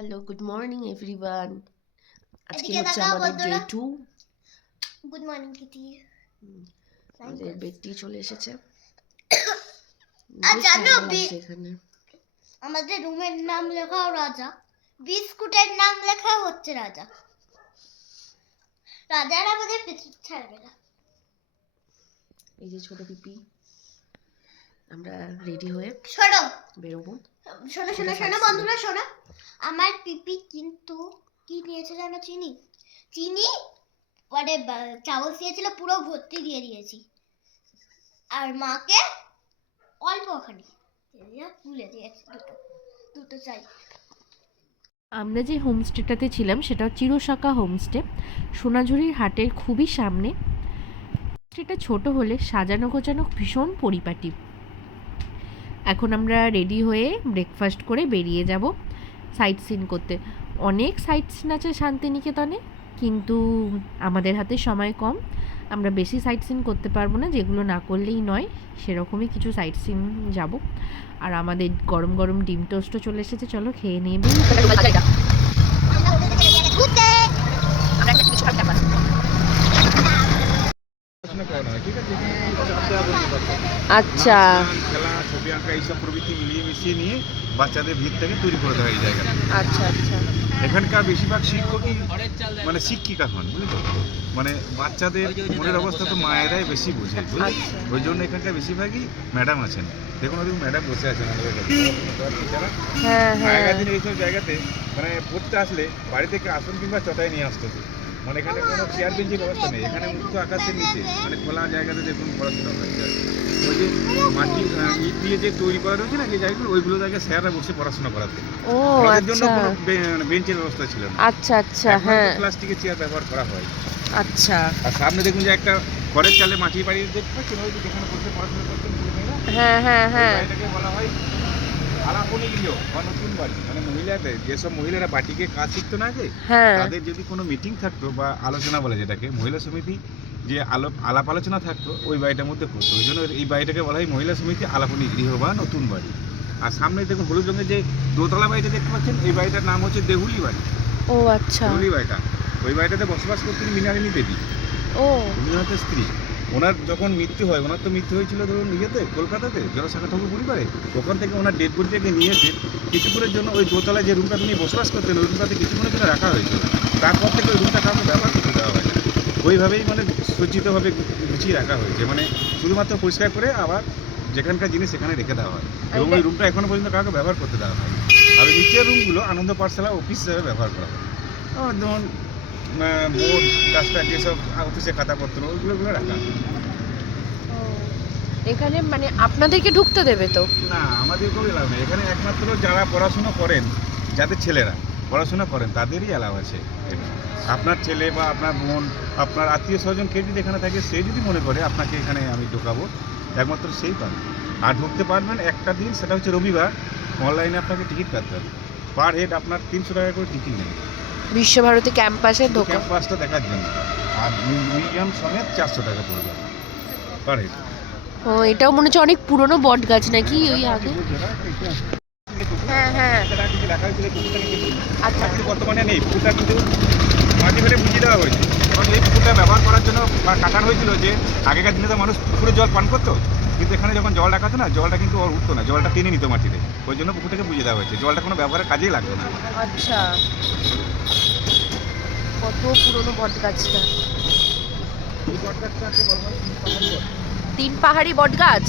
Hello, good morning everyone. আজকে এদিকে হচ্ছে তাকাও আমাদের ডে বন্ধুরা। 2। Good morning Kitty. আমাদের বেডটি চলে এসেছে। আর বেশ জানো ঠান্ডা লাগছে এখানে। আমাদের রুমের নাম লেখাও রাজা, বিস্কুটের নাম লেখা হচ্ছে রাজা। রাজার আমাদের পিছু ছাড়বে না। এই যে ছোট পিপি, আমরা রেডি হয়ে শোনো বেরোবো। শোনো শোনো শোনো বন্ধুরা, শোনো। আমার পিপি কিন্তু কি নিয়েছে জানো? চিনি। চিনি পরে চামচ দিয়েছিল, পুরো ভর্তি দিয়ে দিয়েছি। আর মাকে অল্পখানি তুলে দিয়েছি, দুটো দুটো চাই। আমরা যে হোমস্টেটাতে ছিলাম সেটা চিরশাখা হোমস্টে, সোনাঝুরির হাটের খুবই সামনে। সেটা ছোট হলে সাজানো গোছানো ভীষণ পরিপাটি। এখন আমরা রেডি হয়ে ব্রেকফাস্ট করে বেরিয়ে যাব সাইট সিন করতে। অনেক সাইট সিন আছে শান্তিনিকেতনে, কিন্তু আমাদের হাতে সময় কম, আমরা বেশি সাইট সিন করতে পারবো না। যেগুলো না করলেই নয় সেরকমই কিছু সাইট সিন যাব। আর আমাদের গরম গরম ডিম টোস্টও চলে এসেছে, চলো খেয়ে নিয়ে আচ্ছা খেলা, ছবি আঁকা এইসব প্রবৃত্তি মিলিয়ে মিশিয়ে নিয়ে বাচ্চাদের ভিড় থেকে তৈরি করে দেওয়া এই জায়গাটা। আচ্ছা আচ্ছা এখানকার বেশিরভাগ শিক্ষকই মানে শিক্ষিকা হন, বুঝলি তো। মানে বাচ্চাদের মনের অবস্থা তো মায়েরাই বেশি বোঝে, বুঝলি। ওই জন্য এখানকার বেশিরভাগই ম্যাডাম আছেন। দেখুন ওই ম্যাডাম বসে আছেন আমাদের কাছে। আগেকার দিনে এইসব জায়গাতে মানে পড়তে আসলে বাড়ি থেকে আসন কিংবা চটাই নিয়ে আসতো। মানে এখানে কোনো চেয়ার বেঞ্চের ব্যবস্থা নেই। এখানে মুক্ত আকাশের নিচে মানে খোলা জায়গাতে দেখুন পড়াশোনা হচ্ছে। ওই যে মাটি ইট দিয়ে যে তৈরি করা রয়েছে না যে জায়গাগুলো, ওইগুলো জায়গায় স্যাররা বসে পড়াশোনা করাতেন। ও ওদের জন্য আচ্ছা কোনো বেঞ্চের ব্যবস্থা ছিল না। আচ্ছা আচ্ছা এখন হ্যাঁ তো প্লাস্টিকের চেয়ার ব্যবহার করা হয়। আচ্ছা আর সামনে দেখুন যে একটা ঘরের চালে মাটির বাড়ি দেখতে পাচ্ছেন, ওই যে যেখানে বসে পড়াশোনা করতেন ছেলেমেয়েরা, হ্যাঁ হ্যাঁ ওই হ্যাঁ বাড়িটাকে বলা হয় আলাপনি গৃহ বা নতুন বাড়ি। মানে মহিলাদের যেসব মহিলারা বাটিকে কাজ শিখতো না আগে, হ্যাঁ তাদের যদি কোনো মিটিং থাকতো বা আলোচনা বলে যেটাকে মহিলা সমিতি, যে আলাপ আলোচনা থাকতো ওই বাড়িটার মধ্যে করতো। ওই জন্য এই বাড়িটাকে বলা হয় মহিলা সমিতি আলাপনি গৃহ বা নতুন বাড়ি। আর সামনে দেখুন হলুদ রঙের যে দোতলা বাড়িটা দেখতে পাচ্ছেন, এই বাড়িটার নাম হচ্ছে দেহুলি বাড়ি। ও আচ্ছা দেহুলি বাড়িটা, ওই বাড়িটাতে বসবাস করতেন মৃণালিনী দেবী, ও রবীন্দ্রনাথের স্ত্রী। ওনার যখন মৃত্যু হয়, ওনার তো মৃত্যু হয়েছিল ধরুন ইয়েতে কলকাতাতে জনসাগর ঠাকুর পরিবারে, ওখান থেকে ওনার ডেড বডিটাকে নিয়ে এসে কিছুক্ষণের জন্য ওই দোতলায় যে রুমটা তিনি বসবাস করতেন ওই রুমটাতে কিছুক্ষণের জন্য রাখা হয়েছিল। তারপর থেকে ওই রুমটা কাউকে ব্যবহার করতে দেওয়া হয় না। ওইভাবেই মানে সজ্জিতভাবে গুছিয়ে রাখা হয়েছে, মানে শুধুমাত্র পরিষ্কার করে আবার যেখানকার জিনিস সেখানে রেখে দেওয়া হয়। এবং ওই রুমটা এখনো পর্যন্ত কাউকে ব্যবহার করতে দেওয়া হয় না। আর ওই নিচের রুমগুলো আনন্দ পাঠশালা অফিস হিসাবে ব্যবহার করা হয়। যেমন বোর্ড ডাস্টার যেসব অফিসে খাতাপত্র ওইগুলো রাখা। এখানে মানে আপনাদেরকে ঢুকতে দেবে তো? না, আমাদের কোনো এলাও নেই এখানে। একমাত্র যারা পড়াশুনো করেন, যাদের ছেলেরা পড়াশোনা করেন তাদেরই এলাও আছে। আপনার ছেলে বা আপনার বোন, আপনার আত্মীয় স্বজন কেউ যদি এখানে থাকে, সে যদি মনে করে আপনাকে এখানে আমি ঢোকাবো, একমাত্র সেই পারবে। আর ঢুকতে পারবেন একটা দিন, সেটা হচ্ছে রবিবার। অনলাইনে আপনাকে টিকিট কাটতে হবে। পার হেড আপনার 300 টাকা করে টিকিট নেই বিশ্বভারতী ক্যাম্পাসে ঢোকা। ক্যাম্পাসটা দেখার জন্য। আর মিউজিয়াম সমেত 400 টাকা পড়বে পার হেড। ও এটাও মনে হচ্ছে অনেক পুরনো বট গাছ নাকি ওই আগে? হ্যাঁ হ্যাঁ আচ্ছা, বর্তমানে নেই। পুকুরটা কিন্তু মাটি ফেলে বুঝিয়ে দেওয়া হয়েছে। এবং এই পুকুরটা ব্যবহার করার জন্য কাটানো হয়েছিল যে আগেকার দিনে তো মানুষ পুকুরে জল পান করতো, কিন্তু এখানে যখন জল রাখাতো না, জলটা কিন্তু ওর উঠতো না, জলটা টেনে নিত মাটিতে। ওই জন্য পুকুরটাকে বুঝিয়ে দেওয়া হয়েছে, জলটা কোনো ব্যবহারের কাজেই লাগবে না। আচ্ছা, কত পুরনো বট গাছটা। এই বটগাছটাকে বলা হয় তিন পাহাড়ি বট গাছ।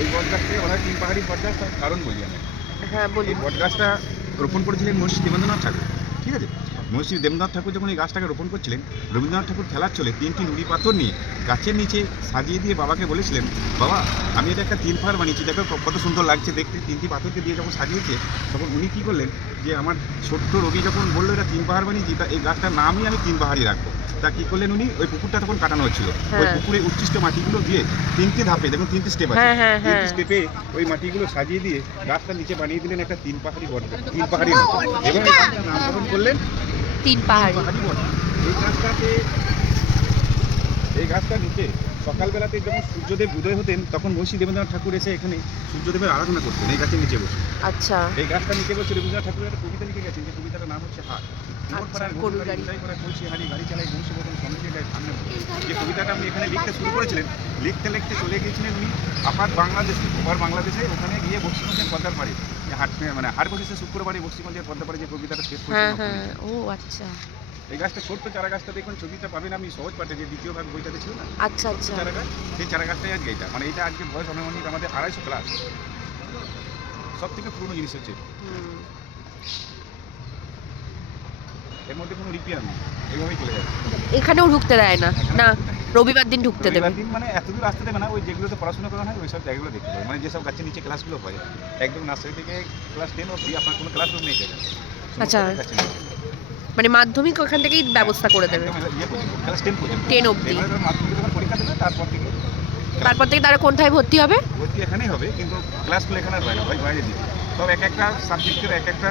এই বটগাছটাকে বলা হয় 3 পাহাড়ি বটগাছ। তার কারণ বলি আমি। হ্যাঁ বলি। এই বটগাছটা রোপণ করেছিলেন মহর্ষি দেবেন্দ্রনাথ ঠাকুর, ঠিক আছে। মহর্ষি দেবেন্দ্রনাথ ঠাকুর যখন এই গাছটাকে রোপণ করছিলেন, রবীন্দ্রনাথ ঠাকুর খেলার চলে 3টি নুড়ি পাথর নিয়ে গাছের নিচে সাজিয়ে দিয়ে বাবাকে বলেছিলেন, বাবা আমি এটা একটা 3 পাহাড় বানিয়েছি, দেখো কত সুন্দর লাগছে দেখতে। 3টি পাথরকে দিয়ে যখন সাজিয়েছে, তখন উনি কী করলেন যে আমার ছোট্ট রবি যখন বললো এটা 3 পাহাড় বানিয়েছি, তা এই গাছটার নামই আমি 3 পাহাড়ই রাখবো। তা কী করলেন উনি, ওই পুকুরটা তখন কাটানো হচ্ছিল, ওই পুকুরে উচ্ছিষ্ট মাটিগুলো দিয়ে 3টি ধাপে, দেখুন 3টি স্টেপ আছে, 3টি স্টেপে ওই মাটিগুলো সাজিয়ে দিয়ে গাছটার নিচে বানিয়ে দিলেন একটা 3 পাহাড়ি বট, 3 পাহাড়ি মতো। এবং এই গাছটার নামকরণ করলেন 3 পাহাড়ি। এই গাছটাকে, এই গাছটার নিচে সকালবেলাতে যখন সূর্যদেব উদয় হতেন তখন মহর্ষি দেবেন্দ্রনাথ ঠাকুর এসে এখানে সূর্যদেবের আরাধনা করতেন এই গাছের নিচে বসে। আচ্ছা এই গাছটা নিচে বসে রবীন্দ্রনাথ ঠাকুরের একটা কবিতা লিখে গেছেন, যে কবিতাটার নাম হচ্ছে হাট। গরুর গাড়ি। গাড়ি চালাই বংশী বদন সঙ্গে গায়ে ধান নেব। যে কবিতাটা আপনি এখানে লিখতে শুরু করেছিলেন, লিখতে লিখতে চলে গিয়েছিলেন উনি আপার বাংলাদেশে, ওভার বাংলাদেশে, ওখানে গিয়ে বক্সিগঞ্জের পদ্মার পাড়ে হাট, মানে হাট বসেছে শুক্রবারে বক্সিগঞ্জের পদ্মার পাড়ে যে কবিতাটা শেষ হ্যাঁ করেছিলেন। হ্যাঁ ও আচ্ছা এই গাছটা ছোট্ট চারা গাছটা দেখুন, ছবিটা পাবেন আপনি সহজ পাঠে, যে দ্বিতীয় ভাগ বইটাতে ছিল না আচ্ছা আচ্ছা চারা গাছ, সেই চারা গাছটাই আজকে এটা, মানে এটা আজকে বয়স অনুমানিক আমাদের 250 ক্লাস। সব থেকে পুরনো জিনিস হচ্ছে হুম। এর মধ্যে কোনো রিপেয়ার নেই, এইভাবেই চলে যাবে। এখানেও ঢুকতে দেয় না? না রবিবার দিন ঢুকতে দেবে। রবিবার দিন মানে এতদূর আসতে দেবে না, ওই যেগুলোতে পড়াশোনা করা হয় ওই সব জায়গাগুলো দেখতে পাবে, মানে যেসব গাছের নিচে ক্লাসগুলো হয় একদম নার্সারি থেকে ক্লাস 10 অবধি আপনার কোনো ক্লাসরুম নেই সেখানে। আচ্ছা। মানে মাধ্যমিক ওখান থেকেই ব্যবস্থা করে দেবে ক্লাস 10 পর্যন্ত 10 অবধি। এবারে মাধ্যমিক যখন পরীক্ষা দেবে তারপর থেকে তারা কোনটায় ভর্তি হবে? ভর্তি এখানেই হবে, কিন্তু ক্লাসগুলো এখানে আর হয় না, হয় বাইরে দিবে। তবে এক একটা সাবজেক্টের এক একটা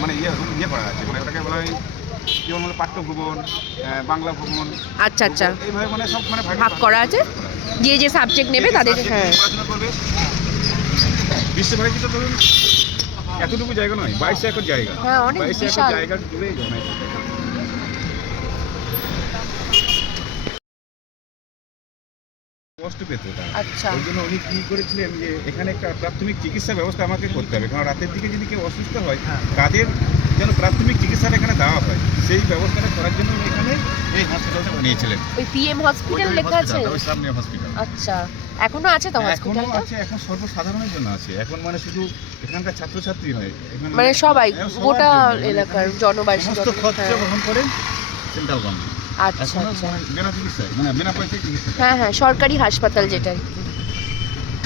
মানে ইয়ে করা আছে, মানে ওটাকে বলা হয় যেমন হলো পাঠ্যভ্রমণ, বাংলা ভ্রমণ, আচ্ছা আচ্ছা এইভাবে মানে সব মানে ভাগ করা আছে, যে যে সাবজেক্ট নেবে তাদের। হ্যাঁ পড়াশোনা করবে। বিশ্বভারতী তো ধরুন এতটুকু জায়গা নয়, 22 একর জায়গা। হ্যাঁ, অনেক 22 একর বিশাল। জায়গা জুড়ে জমে। কষ্ট পেত তারা। আচ্ছা ওই জন্য উনি কি করেছিলেন, যে এখানে একটা প্রাথমিক চিকিৎসা ব্যবস্থা আমাকে করতে হবে, কারণ রাতের দিকে যদি কেউ অসুস্থ হয় তাদের যেন প্রাথমিক চিকিৎসাটা এখানে দেওয়া হয়, সেই ব্যবস্থাটা করার জন্য উনি এখানে এই হসপিটালটা বানিয়েছিলেন। ওই পিএম হসপিটাল লেখা আছে? ওই সামনে হসপিটাল আচ্ছা এখনো আছে তো এখনো হসপিটালটা? আছে, এখন সর্বসাধারণের জন্য আছে, এখন মানে শুধু এখানকার ছাত্রছাত্রী নয়, এখানে মানে সবাই সবার গোটা জন্য, মানে এলাকার এখানে জনবাসী সমস্ত খরচা হ্যাঁ। বহন করেন সেন্ট্রাল গভর্নমেন্ট। আচ্ছা এখনো আচ্ছা বিনা চিকিৎসায়, মানে বিনা পয়সায় চিকিৎসা, হ্যাঁ হ্যাঁ সরকারি হাসপাতাল যেটা আর কি।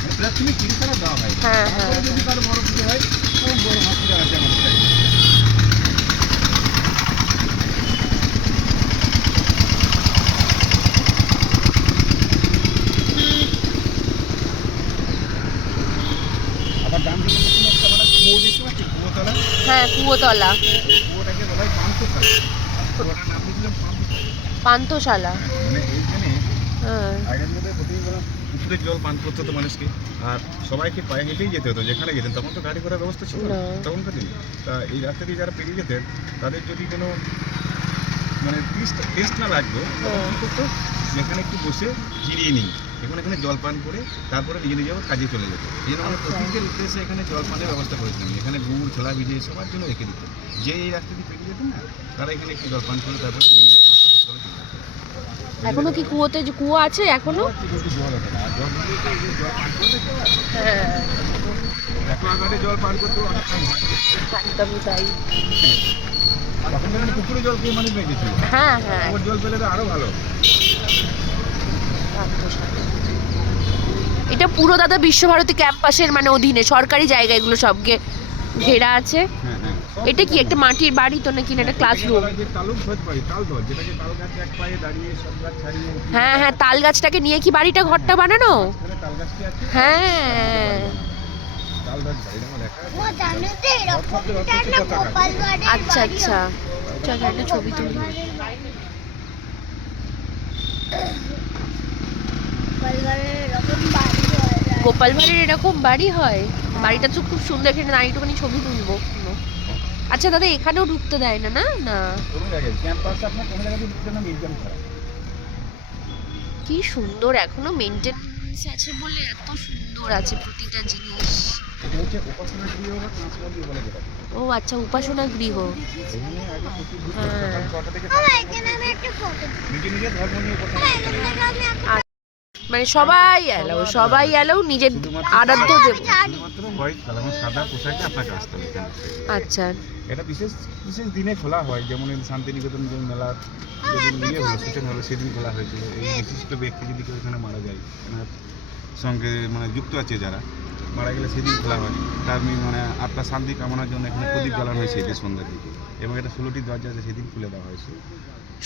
মানে প্রাথমিক চিকিৎসাটা দেওয়া হয়। হ্যাঁ হ্যাঁ তারপরে যদি কারো বড় কিছু হয় তখন বড় হসপিটাল আছে আমাদের কাছে। আবার ডান দিকে দেখুন একটা মানে কুয়ো দেখতে পাচ্ছি, কুয়োতলা। হ্যাঁ কুয়োতলা এই কুয়োটাকে বলা হয় পান্থশালা। কুয়োটার নাম দিয়েছিলাম পান্থশালা। পান্থশালা। মানে এইখানে হ্যাঁ আগের মধ্যে প্রতিদিন বলা পুকুরের জল পান করতে হতো মানুষকে, আর সবাইকে পায়ে হেঁটেই যেতে হতো যেখানে যেতেন, তখন তো গাড়ি ঘোড়ার ব্যবস্থা ছিল না না। তখনকার দিনে। তা এই রাস্তা দিয়ে যারা পেরিয়ে যেতেন তাদের যদি কোনো মানে টেস্ট না লাগতো তখন কী করতো, এখানে একটু বসে জিরিয়ে নিই, এখানে জল পান করে তারপরে নিজে নিজে আবার কাজে চলে যেত। এই জন্য আমরা প্রত্যেকের উদ্দেশ্যে এখানে জল পানের ব্যবস্থা করেছিলাম, এখানে গুড় ছোলা ভিজে সবার জন্য রেখে দিত, যে এই রাস্তা দিয়ে পেরিয়ে যেতেন না তারা এখানে একটু জল পান করে তারপরে নিজে নিজে গন্তব্যস্থলে চলে যেত। এখনো কি কুয়োতে কুয়ো আছে এখনো? জল ওঠে না, আর জল দিলে তো এই যে জল পান করলে তো হ্যাঁ অ্যাকোয়াগার্ডে জল পান করতে অনেক কম হয়। একদমই তাই। তখন যেখানে পুকুরে জল খেয়ে মানুষ বেঁচেছিল, হ্যাঁ হ্যাঁ ওর জল পেলে তো আরো ভালো। পান্থশালা। এটা পুরো দাদা বিশ্বভারতী ক্যাম্পাসের মানে অধীনে সরকারি জায়গা, এগুলো সবকে ঘেরা আছে। হ্যাঁ হ্যাঁ। এটা কি একটা মাটির বাড়ি তো নাকি না একটা ক্লাসরুম? তালুক ধ্বজ বাড়ি, তাল ধ্বজ, যেটাকে তাল গাছ এক পায়ে দাঁড়িয়ে সব গাছ ছাড়িয়ে হ্যাঁ হ্যাঁ তাল গাছটাকে নিয়ে কি বাড়িটা ঘরটা বানানো? এখানে তাল গাছটি আছে। হ্যাঁ তাল ধ্বজ বাড়ি নাম লেখা আছে। ও জানো তো এরকমটা না গোপালগড়ের আচ্ছা বাড়ি আচ্ছা হয়। চলো একটা ছবি তুলি। গোপালগড়ের এরকম বাড়ি হয়। গোপাল ভাঁড়ের এরকম বাড়ি হয়? বাড়িটা তো খুব সুন্দর, এখানে দাঁড়িয়ে একটুখানি ছবি তুলবো। আচ্ছা দাদা এখানেও ঢুকতে দেয় না? না না কোনো জায়গায় ক্যাম্পাস আপনার কোনো জায়গায় ঢুকতে না, মিউজিয়াম ছাড়া। কি সুন্দর, এখনো মেনটেন্স আছে বলে এত সুন্দর আছে প্রতিটা জিনিস। এটা হচ্ছে উপাসনা গৃহ বা ট্রান্সমন্দির বলে যেটা। ও আচ্ছা উপাসনা গৃহ। এখানে আগে প্রচুর ভিড় হ্যাঁ। সকাল 6টা থেকে বাবা এখানে আমি একটা ফটো নিজে নিজে ধর্ম নিয়ে উপাসনা বাবা করতে এখানে হবে। আমি একটা মানে সবাই এলাও নিজের আরাধ্য দেব। শুধুমাত্র হোয়াইট কালার মানে সাদা পোশাকে আপনাকে আসতে হবে এখানে। আচ্ছা এটা বিশেষ বিশেষ দিনে খোলা হয়, যেমন এই শান্তিনিকেতন যে মেলার যেদিন ইয়ে হলো সূচনা হলো সেদিন খোলা হয়েছিল। এই বিশিষ্ট ব্যক্তি যদি কেউ এখানে মারা যায়, ওনার সঙ্গে মানে যুক্ত আছে যারা মারা গেলে সেদিন খোলা হয়, তার মানে আত্মার শান্তি কামনার জন্য এখানে প্রদীপ জ্বালানো হয়েছে এদের সন্ধ্যার দিকে, এবং এটা 16টি দরজা আছে সেদিন খুলে দেওয়া হয়েছে।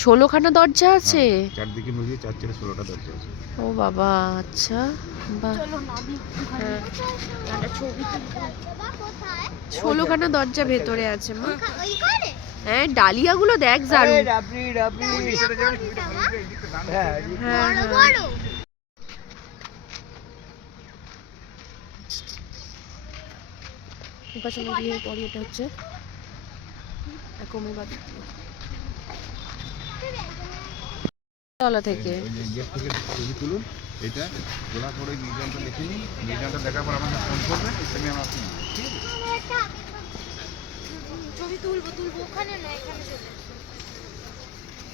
16খানা দরজা আছে? চারদিকে মিলিয়ে 4 4 16টা দরজা আছে। ও বাবা আচ্ছা বাহ। চলো নদী হ্যাঁ, একটা ছবি তুলবো। বাবা কোথায়? 16খানা দরজা ভেতরে আছে মা। ওই ঘরে? হ্যাঁ ডালিয়াগুলো দেখ জারু। ডালিয়া, হ্যাঁ বড় হ্যাঁ বড় উপাসনা গৃহের পরে এটা হচ্ছে একমে বাড়ি তলা থেকে। ওই যে গেট থেকে ছবি তুলুন, এটা তোলার পরে মিউজিয়ামটা দেখে নিন, মিউজিয়ামটা দেখার পর আমাকে ফোন করবেন, সেখানে আমার ঠিক আছে? ছবি তুলবো ওখানে না, এখানে চলে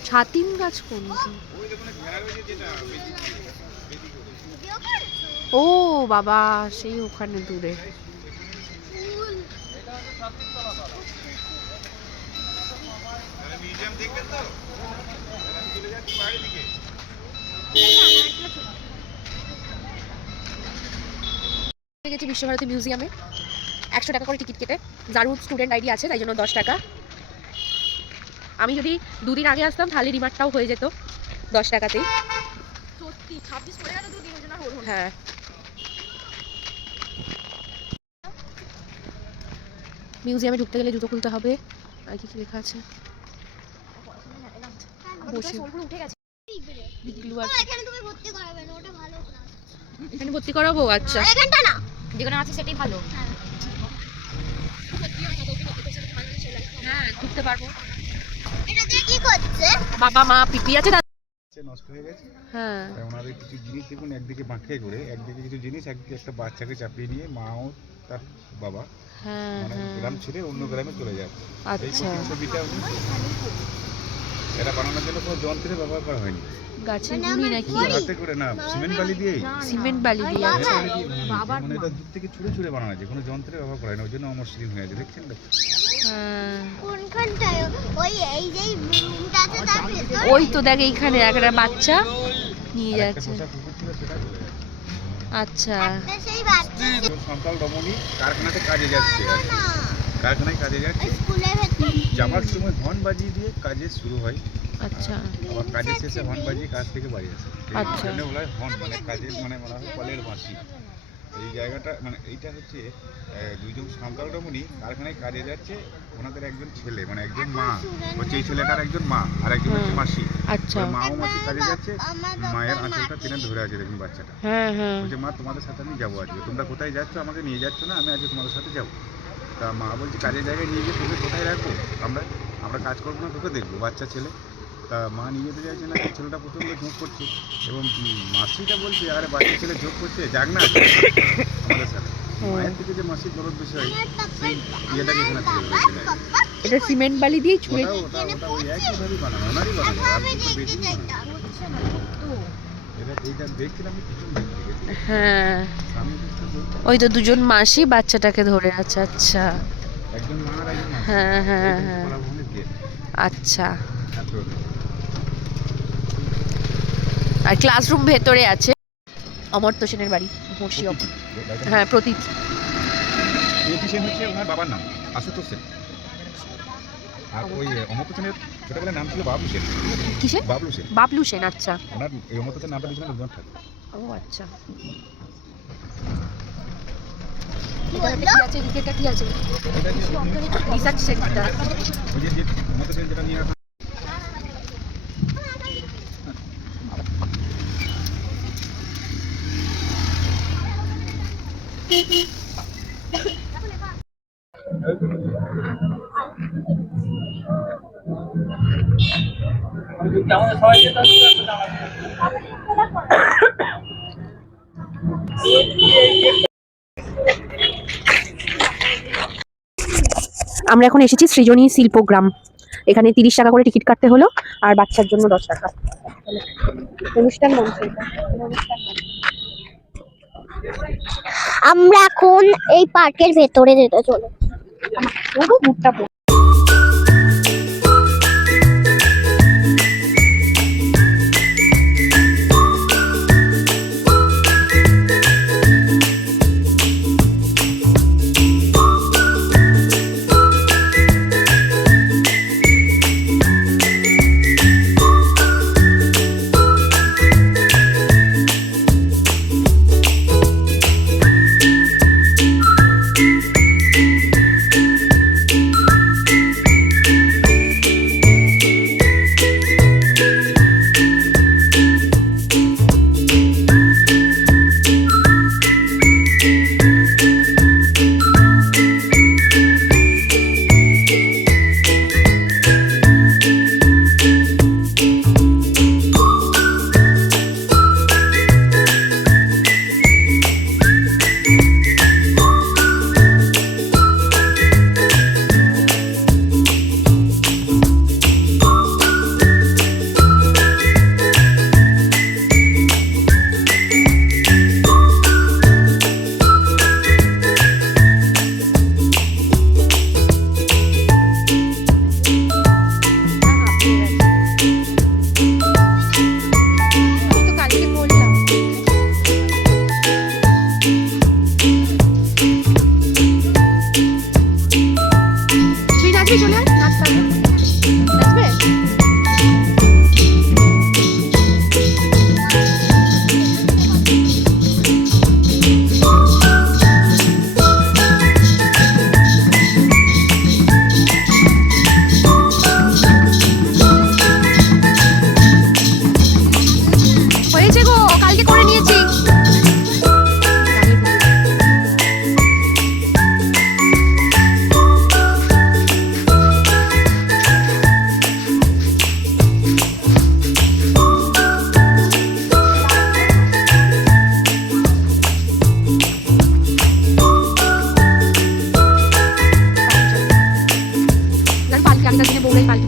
ছাতিম গাছ কোনটি? ওই দেখুন ঘেরা রয়েছে যেটা ভিডিও করছো? ও বাবা, সেই ওখানে দূরে। মিউজিয়াম দেখবেন তো? আমি চলে যাচ্ছি বাইরের দিকে। গেছি বিশ্বভারতী মিউজিয়ামে 100 টাকা করে টিকিট কেটে, যার স্টুডেন্ট আইডি আছে তাই জন্য 10 টাকা। আমি যদি 2 দিন আগে আসতাম তাহলে রিমার্টটাও হয়ে যেত 10 টাকাতেই। সত্যি 26 পড়ে গেল 2 দিনের জন্য হলো না। হ্যাঁ, মিউজিয়ামে ঢুকতে গেলে জুতো খুলতে হবে। আর কি কি লেখা আছে? বসে সোলগুলো উঠে গেছে। বিটলু আর এখানে তুমি ভর্তি করাবে না, ওটা ভালো ক্লাস। এখানে ভর্তি করাবো? আচ্ছা, এখানটা না, যেখানে আছে সেটাই ভালো। হ্যাঁ, ঢুকতে পারবো। এটা দিয়ে কি করছে? বাবা মা পিপি আছে দাদা। নষ্ট হয়ে গেছে। হ্যাঁ, তাই ওনাদের কিছু জিনিস দেখুন, একদিকে বাঁকে করে, একদিকে কিছু জিনিস, একদিকে একটা বাচ্চাকে চাপিয়ে নিয়ে মাও তার বাবা হ্যাঁ, মানে হ্যাঁ, গ্রাম ছেড়ে অন্য গ্রামে চলে যাচ্ছে। এই আচ্ছা। ছবিটা এটা বানানোর জন্য কোনো যন্ত্রের ব্যবহার করা হয়নি, গাছের গুঁড়ি নাকি? হাতে করে না, সিমেন্ট বালি দিয়েই। সিমেন্ট বালি দিয়ে। সিমেন্ট আচ্ছা, বালি দিয়ে বানানো। মানে এটা দূর থেকে ছুঁড়ে ছুঁড়ে বানানো হয়েছে, কোনো যন্ত্রের ব্যবহার করা হয়নি, ওই জন্য অমসৃণ হয়ে আছে, দেখছেন তো? হ্যাঁ, কোনখানটায়? ওই এই যে রুমটা আছে তার ভেতর। ওই তো দেখ এইখানে একটা বাচ্চা নিয়ে আর একটা যাচ্ছে। পোষা কুকুর ছিল, সেটা চলে গেছে। আচ্ছা, একটা সেই বাচ্চা সন্তাল রমণী কারখানাতে কাজে যাচ্ছে, আর কি। না, কারখানায় কাজে যাচ্ছে, স্কুলের ভেতর। যাওয়ার সময় হর্ন বাজিয়ে দিয়ে কাজে শুরু হয়, আচ্ছা, আবার কাজের শেষে হর্ন বাজিয়ে কাজ থেকে বাড়ি আসে। এই আচ্ছা। জন্য বলা হয় হর্ন, মানে কাজের মানে বলা হয় কলের বাঁশি। এই জায়গাটা মানে এইটা হচ্ছে দুইজন সাঁওতাল রমণী কারখানায় কাজে যাচ্ছে, ওনাদের একজন ছেলে মানে একজন মা হচ্ছে, এই ছেলেটার একজন মা আর একজন হচ্ছে মাসি। আচ্ছা, এবার মা ও মাসি কাজে যাচ্ছে, মায়ের আঁচলটা টেনে ধরে আছে, দেখুন বাচ্চাটা হ্যাঁ, হ্যাঁ, বলছে মা তোমাদের সাথে আমি যাবো আজকে, তোমরা কোথায় যাচ্ছ, আমাকে নিয়ে যাচ্ছ না, আমি আজকে তোমাদের সাথে যাবো। তা মা বলছে কাজের জায়গায় নিয়ে গিয়ে তোকে কোথায় রাখবো, আমরা কাজ করবো না, তোকে দেখবো, বাচ্চা ছেলে। তা মা নিয়ে যেতে চাইছে না, ছেলেটা প্রচণ্ড ঝোঁক করছে, এবং মাসিটা বলছে আরে বাচ্চা ছেলে ঝোঁক করছে, যাক না আমাদের সাথে। মায়ের থেকে যে মাসির দরদ বিষয়, সেই ইয়েটাকে এখানে তুলে ধরেছে। এটা সিমেন্ট বালি দিয়ে ছুঁড়ে। ওটা ওই একইভাবেই বানানো, ওনারই বানানো, আর কিছু বেশি বানানো। এইটা দেখছিলাম আমি, কিছু দেখতে গেছি হ্যাঁ, সামনে দিকটা দেখতে, ওই তো দুজন মাসি বাচ্চাটাকে ধরে আছে। আচ্ছা, একজন মা আর একজন মাসি। হ্যাঁ, হ্যাঁ, এইটা হ্যাঁ, কলাভবনের গেট। আচ্ছা। এত আর ক্লাসরুম ভেতরে আছে। অমর্ত্য সেনের বাড়ি, মর্ষি। হ্যাঁ, প্রতীক। প্রতীক সেন হচ্ছে ওনার বাবার নাম, আশুতোষ সেন। আর ওই অমর্ত্য সেনের ছোটবেলার নাম ছিল বাবলু সেন। কিসে? বাবলু সেন। বাবলু সেন। আচ্ছা, ওনার এই অমর্ত্য সেন নামটা দিয়েছিলেন রবীন্দ্রনাথ ঠাকুর। ও আচ্ছা। এটা কি আছে? এটা কি আছে? এটা যে রিসার্চ সেন্টার। ওই যে অমর্ত্য সেন যেটা নিয়ে রাখা আমরা এখন এসেছি সৃজনী শিল্পগ্রাম। এখানে 30 টাকা করে টিকিট কাটতে হলো, আর বাচ্চার জন্য 10 টাকা। অনুষ্ঠান মঞ্চ। আমরা এখন এই পার্কের ভেতরে যেতে চলে। পুরো মুখটা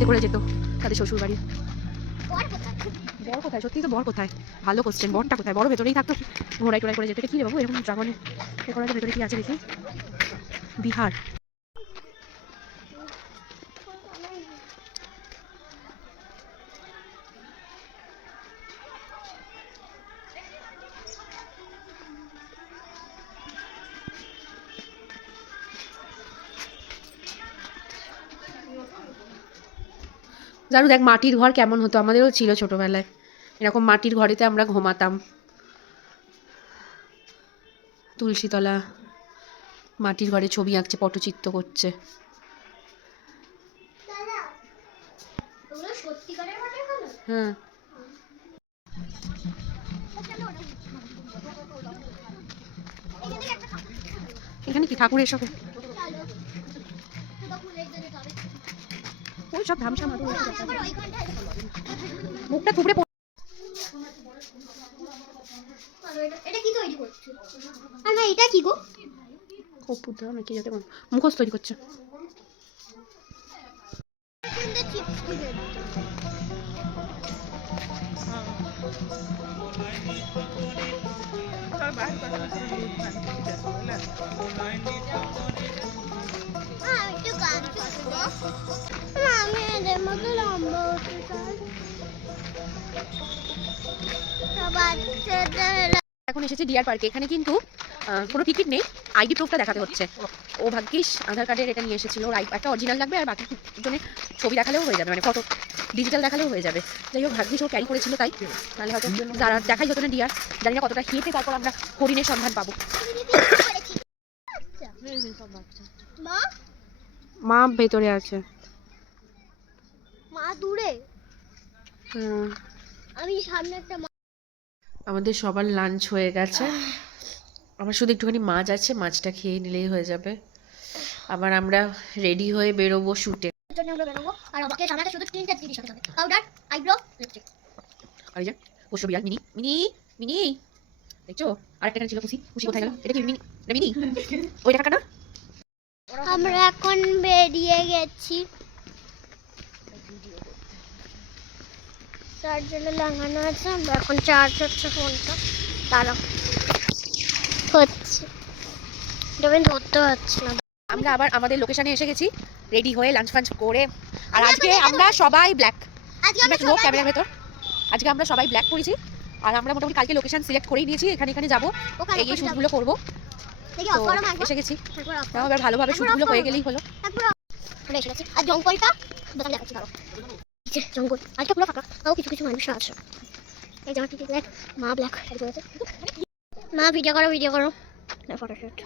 ঘোড়াতে করে যেত তাদের শ্বশুর বাড়ি। বর কোথায়? বর কোথায়? সত্যি তো বর কোথায়? ভালো কোশ্চেন, বরটা কোথায়? বড় ভেতরেই থাকতো, ঘোড়ায় টোড়ায় করে যেত। এটা কি রে বাবু, এরকম ড্রাগনে এ করা ভেতরে কি আছে দেখি? বিহার। জানো দেখ মাটির ঘর কেমন হতো, আমাদেরও ছিল ছোটবেলায় এরকম মাটির ঘরেতে আমরা ঘুমাতাম। তুলসীতলা, মাটির ঘরে ছবি আঁকছে, পটচিত্র করছে। দাদা ওগুলো সত্যিকারের মাটির ঘর? হ্যাঁ, এখানে কি ঠাকুর এসব? ওই সব ধামসা মাদুর ওইসব আছে। মুখটা থুবড়ে এটা কি তৈরি করছো? আর না এটা কি গো? কপুর নাকি যাতে মুখোশ তৈরি করছে। একটু গান শুনবো। আমি এদের মতো লম্বা হতে চাই। বাচ্চাদের এখন এসেছি ডিয়ার পার্কে। এখানে কিন্তু কোনো টিকিট নেই, আইডি প্রুফটা দেখাতে হচ্ছে। ও ভাগ্যিস আধার কার্ডের এটা নিয়ে এসেছিল, ওর একটা অরিজিনাল লাগবে আর বাকি জনের ছবি দেখালেও হয়ে যাবে, মানে ফটো ডিজিটাল দেখালেও হয়ে যাবে। যাই হোক ভাগ্যিস ও ক্যারি করেছিল, তাই নাহলে হয়তো যারা দেখাই হতো না ডিয়ার। জানি না কতটা হেঁটে তারপর আমরা হরিণের সন্ধান পাবো। মা মা ভেতরে আছে। মা দূরে, আমি সামনে একটা আমাদের সবার লাঞ্চ হয়ে গেছে, আমার শুধু একটুখানি মাছ আছে, মাছটা খেয়ে নিলেই হয়ে যাবে। আবার আমরা রেডি হয়ে বেরোবো শুটে। জন্য আমরা বেরোবো। আর আমাকে সামনে শুধু 3টা জিনিস সাথে হবে, পাউডার, আইব্রো, লিপস্টিক। আর এই যে পোষ্য বিড়াল মিনি মিনি মিনি, দেখছো? আরেকটা এখানে ছিল পুষি, পুষি কোথায় গেল? এটা কি মিনি? এটা মিনি? ওইটা কাটা না? আমরা এখন বেরিয়ে গেছি, তার জন্য লাগানো আছে। আমরা এখন চার্জ হচ্ছে ফোনটা, দাঁড়াও হচ্ছে, এটা আমি ধরতে পারছি না। আমরা আবার আমাদের লোকেশনে এসে গেছি রেডি হয়ে লাঞ্চ ফাঞ্চ করে। আর আজকে আমরা সবাই ব্ল্যাক, লোক ক্যামেরার ভেতর, আজকে আমরা সবাই ব্ল্যাক করেছি। আর আমরা মোটামুটি কালকে লোকেশন সিলেক্ট করেই নিয়েছি, এখানে এখানে যাবো, এই এই শুটগুলো করবো। এসে গেছি, তাও এবার ভালোভাবে শুটগুলো হয়ে গেলেই হলো। আমরা এসে গেছি। আর জঙ্গলটা দোকান দেখাচ্ছি, দাঁড়াও। জঙ্গল আজকে পুরো ফাঁকা, তাও কিছু কিছু মানুষ আছে। এই জামা টিকি ব্ল্যাক, মা ব্ল্যাক শাড়ি পরেছে। মা ভিডিও করো, ভিডিও করো, ফটোশুট।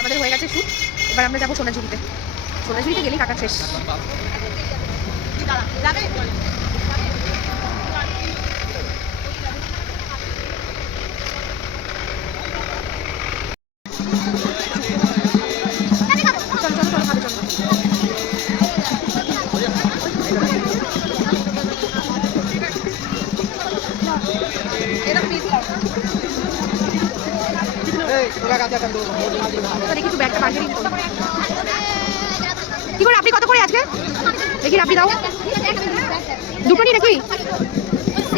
আমাদের হয়ে গেছে শুট, এবার আমরা যাবো সোনাঝুরিতে। সোনাঝুরিতে গেলেই টাকা শেষ। দেখি তো ব্যাগটা বাঁধিয়ে কি করে? আপনি কত করে আজকে দেখি? আপনি দাও দুটো নি নাকি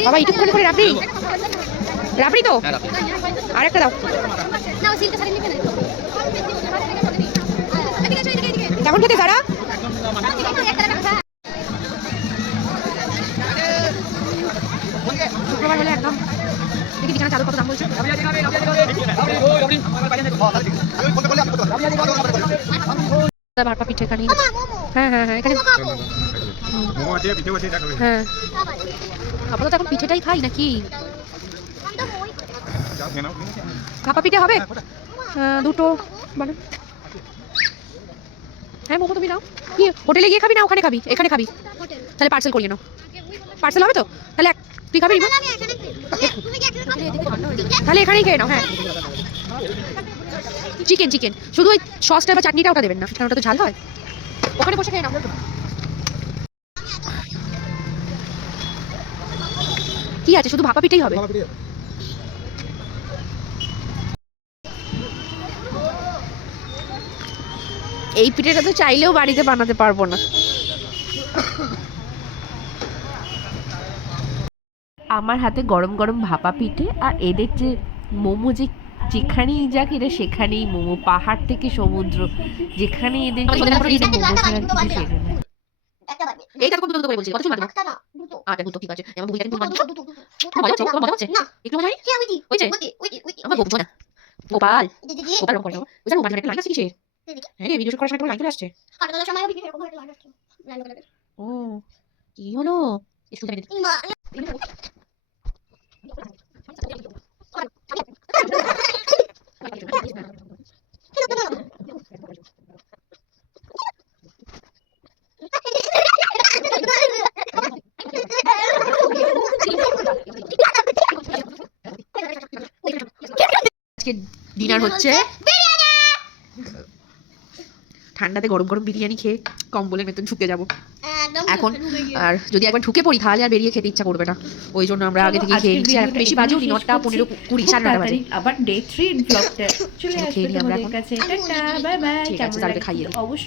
বাবা? ইটুকখানি করে রাবড়ি, রাবড়ি তো আরেকটা দাও। কেমন খেতে তারা? শুক্রবার হলে একদম দেখি বিছানা চাদর কত দাম বলছে। ভাপা পিঠে খানি, হ্যাঁ হ্যাঁ হ্যাঁ এখানে হ্যাঁ। আপাতত এখন পিঠেটাই খাই নাকি? ভাপা পিঠে হবে দুটো মানে। হ্যাঁ মোমো তুমি নাও। কি হোটেলে গিয়ে খাবি না ওখানে খাবি? এখানে খাবি? হোটেল তাহলে পার্সেল করিয়ে নাও। পার্সেল হবে তো? তাহলে তুই খাবি রিমা? তাহলে এখানেই খেয়ে নাও। হ্যাঁ চিকেন চিকেন, শুধু ওই সসটা বা চাটনিটা ওটা দেবেন না, কারণ ওটা তো ঝাল হয়। ওখানে বসে খেয়ে নাও। কি আছে, শুধু ভাপা পিঠেই হবে? এই পিঠেটা তো চাইলেও বাড়িতে বানাতে পারবো না। আমার হাতে গরম গরম ভাপা পিঠে, আর এদের যে মোমো, যে যেখানেই যা কিনা সেখানেই মোমো, পাহাড় থেকে সমুদ্র, যেখানে এদের মোমো ছাড়া কিছু শেখে না। একটা বাড়বে এইটা তো দুটো করে বলছি, কত সময় একটা না দুটো আচ্ছা দুটো ঠিক আছে। আমার বুঝি কিন্তু দুটো দুটো মজা হচ্ছে, মজা হচ্ছে না একটু মজা কি আমি দি হয়েছে? ওই আমার গোপাল গোপাল দিদি গোপাল রকম করে বুঝা গোপাল একটা লাইন আছে কিসে? হ্যাঁ ভিডিও শুট করার সময় লাইন চলে আসছে। কাটানোর সময় আমি এরকম একটা লাগাচ্ছি লাইন করে ও কি হলো? স্কুল থেকে মা আজকে ডিনার হচ্ছে ঠান্ডাতে গরম গরম বিরিয়ানি খেয়ে কম্বলের ভেতর ঢুকে যাব একদম এখন। আর যদি একবার ঢুকে পড়ি তাহলে আর বেরিয়ে খেতে ইচ্ছা করবে না, ওই জন্য আমরা আগে থেকে খেয়ে নিচ্ছি। আর বেশি বাজেও 9টা 15 20 9:30 বাজে। আবার ডে 3 ব্লগটা চলে চলো আসবে খেয়ে নিই আমরা তোমাদের এখন। কাছে। Tata bye bye. ঠিক আছে, কেমন তাহলে লাগছে খাইয়ে দিই। অবশ্যই